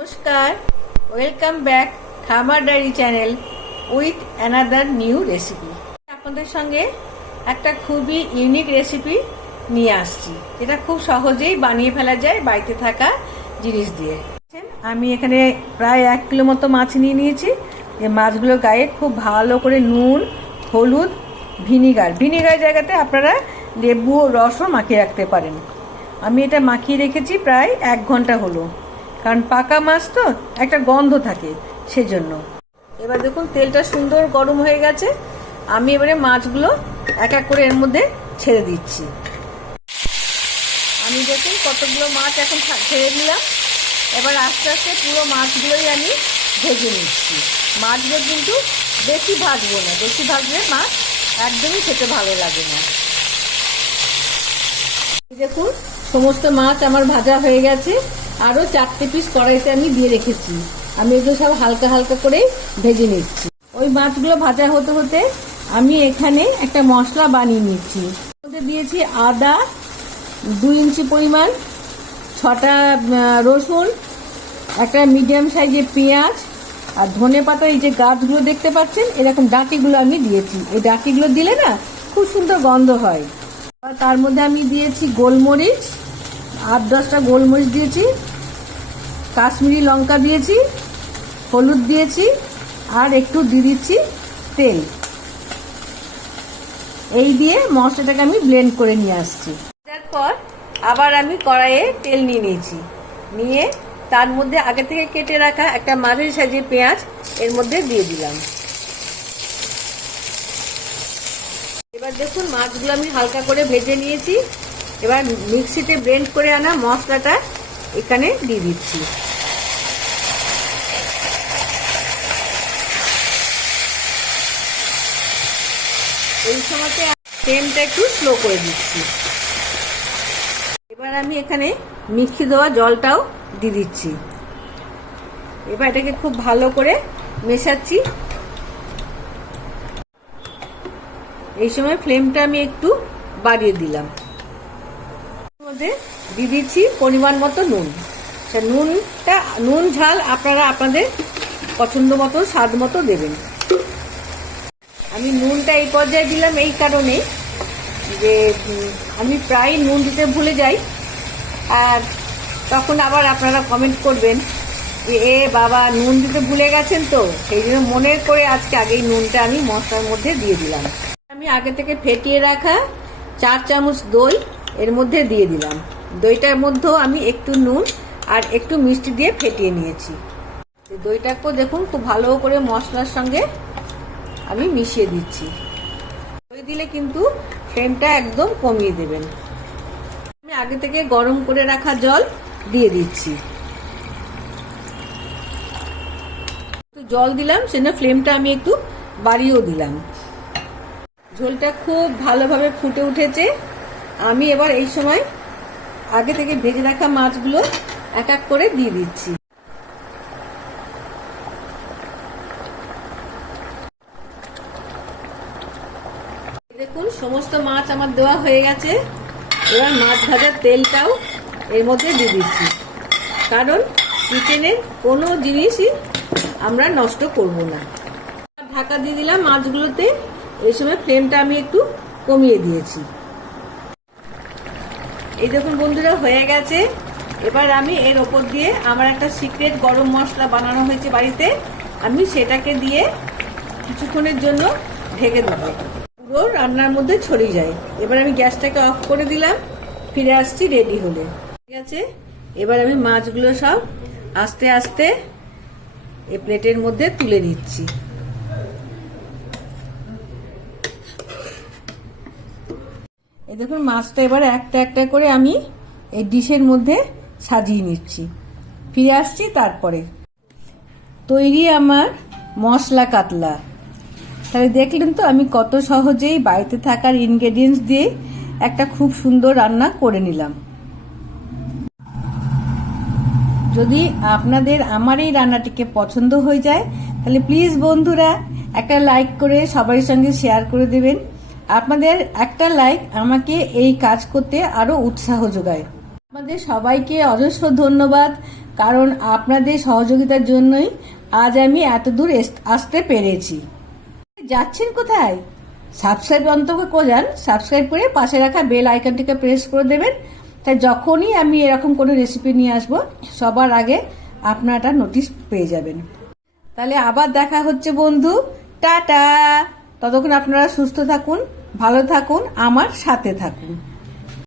নমস্কার, welcome back খামার diary channel with another new recipe. আপনাদের সঙ্গে একটা খুবই ইউনিক রেসিপি নিয়ে আসছি, এটা খুব সহজেই বানিয়ে ফেলা যায় বাড়িতে থাকা জিনিস দিয়ে। আমি এখানে প্রায় 1 কিলো মতো মাছ নিয়ে নিয়েছি। এই মাছগুলো গায়ে খুব ভালো করে নুন, হলুদ, ভিনিগার জায়গাতে আপনারা লেবু রসও মাখিয়ে রাখতে পারেন। আমি এটা মাখিয়ে রেখেছি প্রায় 1 ঘন্টা হলো, কারণ পাকা মাছ তো একটা গন্ধ থাকে সেজন্য। এবার দেখুন তেলটা সুন্দর গরম হয়ে গেছে। আমি এবারে মাছগুলো এক এক করে এর মধ্যে ছেড়ে দিচ্ছি। আমি দেখুন কতগুলো মাছ এখন ছেড়ে দিলাম। এবার আস্তে আস্তে পুরো মাছগুলোই আমি ভেজে নিচ্ছি। মাছগুলো কিন্তু বেশি ভাজবো না, বেশি ভাজলে মাছ একদমই খেতে ভালো লাগে না। দেখুন সমস্ত মাছ আমার ভাজা হয়ে গেছে। আরও 4টে পিস কড়াইতে আমি দিয়ে রেখেছি। আমি এগুলো সব হালকা হালকা করে ভেজে নিচ্ছি। ওই মাছগুলো ভাজা হতে হতে আমি এখানে একটা মশলা বানিয়ে নিচ্ছি। মধ্যে দিয়েছি আদা 2 ইঞ্চি পরিমাণ, 6টা রসুন, একটা মিডিয়াম সাইজের পেঁয়াজ, আর ধনে পাতা। এই যে গাছগুলো দেখতে পাচ্ছেন এরকম ডাঁটিগুলো আমি দিয়েছি। এই ডাঁটিগুলো দিলে না খুব সুন্দর গন্ধ হয়। আর তার মধ্যে আমি দিয়েছি গোলমরিচ, 8-10টা গোলমরিচ দিয়েছি, কাশ্মীরি লঙ্কা দিয়েছি, হলুদ দিয়েছি, আর একটু দিয়ে দিচ্ছি তেল। এই দিয়ে মশলাটাকে আমি ব্লেন্ড করে নিয়ে আসছি। তারপর আবার আমি কড়াইয়ে তেল নিয়ে নিয়েছি, নিয়ে তার মধ্যে আগে থেকে কেটে রাখা একটা মাঝারি সাইজের পেঁয়াজ এর মধ্যে দিয়ে দিলাম। এবার দেখুন মাছগুলো আমি হালকা করে ভেজে নিয়েছি। এবার মিক্সিতে ব্লেন্ড করে আনা মশলাটা এখানে দিয়ে দিচ্ছি। এই সময়তে ফ্লেমটা একটু স্লো করে দিচ্ছি। এবার আমি এখানে মিক্সি দেওয়া জলটাও দিয়ে দিচ্ছি। এবার এটাকে খুব ভালো করে মেশাচ্ছি। এই সময় ফ্লেমটা আমি একটু বাড়িয়ে দিলাম। মধ্যে দিয়ে দিচ্ছি পরিমাণ মতো নুন। নুন ঝাল আপনারা আপনাদের পছন্দ মতো স্বাদ মতো দেবেন। আমি নুনটা এই পর্যায়ে দিলাম এই কারণে যে আমি প্রায় নুন দিতে ভুলে যাই, আর তখন আবার আপনারা কমেন্ট করবেন যে বাবা নুন দিতে ভুলে গেছেন। তো সেই জন্য মনে করে আজকে আগেই নুনটা আমি মশলার মধ্যে দিয়ে দিলাম। আমি আগে থেকে ফেটিয়ে রাখা 4 চামচ দই এর মধ্যে দিয়ে দিলাম। দইটার মধ্যেও আমি একটু নুন আর একটু মিষ্টি দিয়ে ফেটিয়ে নিয়েছি। দইটাকেও দেখুন খুব ভালো করে মশলার সঙ্গে আমি মিশিয়ে দিচ্ছি। দই দিলে কিন্তু ফ্লেমটা একদম কমিয়ে দেবেন। আমি আগে থেকে গরম করে রাখা জল দিয়ে দিচ্ছি। জল দিলাম সেজন্য ফ্লেমটা আমি একটু বাড়িয়েও দিলাম। ঝোলটা খুব ভালোভাবে ফুটে উঠেছে। আমি এবার এই সময় আগে থেকে ভেজে রাখা মাছগুলো এক এক করে দিয়ে দিচ্ছি। দেখুন সমস্ত মাছ আমার দেওয়া হয়ে গেছে। এবার মাছ ভাজার তেলটাও এর মধ্যে দিয়ে দিচ্ছি, কারণ কিচেনের কোনো জিনিসই আমরা নষ্ট করব না। ঢাকা দিয়ে দিলাম মাছগুলোতে। এই সময় ফ্লেমটা আমি একটু কমিয়ে দিয়েছি। এই দেখুন বন্ধুরা হয়ে গেছে। এবার আমি এর ওপর দিয়ে আমার একটা সিক্রেট গরম মশলা বানানো হয়েছে বাড়িতে, আমি সেটাকে দিয়ে কিছুক্ষণের জন্য ঢেকে দেবো, পুরো রান্নার মধ্যে ছড়িয়ে যায়। এবার আমি গ্যাসটাকে অফ করে দিলাম, ফিরে আসছি রেডি হলে। ঠিক আছে, এবার আমি মাছগুলো সব আস্তে আস্তে এই প্লেটের মধ্যে তুলে নিচ্ছি। এই দেখুন মাছটা এবার একটা একটা করে আমি এই ডিশের মধ্যে সাজিয়ে নিচ্ছি। ফিরে আসছি তারপরে। তৈরি আমার মশলা কাতলা। তাহলে দেখলেন তো আমি কত সহজেই বাড়িতে থাকার ইনগ্রেডিয়েন্টস দিয়ে একটা খুব সুন্দর রান্না করে নিলাম। যদি আপনাদের আমার এই রান্নাটিকে পছন্দ হয়ে যায় তাহলে প্লিজ বন্ধুরা একটা লাইক করে সবার সঙ্গে শেয়ার করে দেবেন। আপনাদের একটা লাইক আমাকে এই কাজ করতে আরো উৎসাহ যোগায়। আপনাদের সবাইকে অজস্র ধন্যবাদ। কারণ আপনাদের সহযোগিতার জন্যই আজ আমি এত দূর আসতে পেরেছি। যাচ্ছেন কোথায়? সাবস্ক্রাইব অন্তত করেন, সাবস্ক্রাইব করে পাশে রাখা বেল আইকনটিকে প্রেস করে দেবেন। তাই যখনই আমি এরকম কোনো রেসিপি নিয়ে আসবো সবার আগে আপনারা নোটিশ পেয়ে যাবেন। তাহলে আবার দেখা হচ্ছে বন্ধু, টাটা। ততক্ষণ আপনারা সুস্থ থাকুন, ভালো থাকুন, আমার সাথে থাকুন।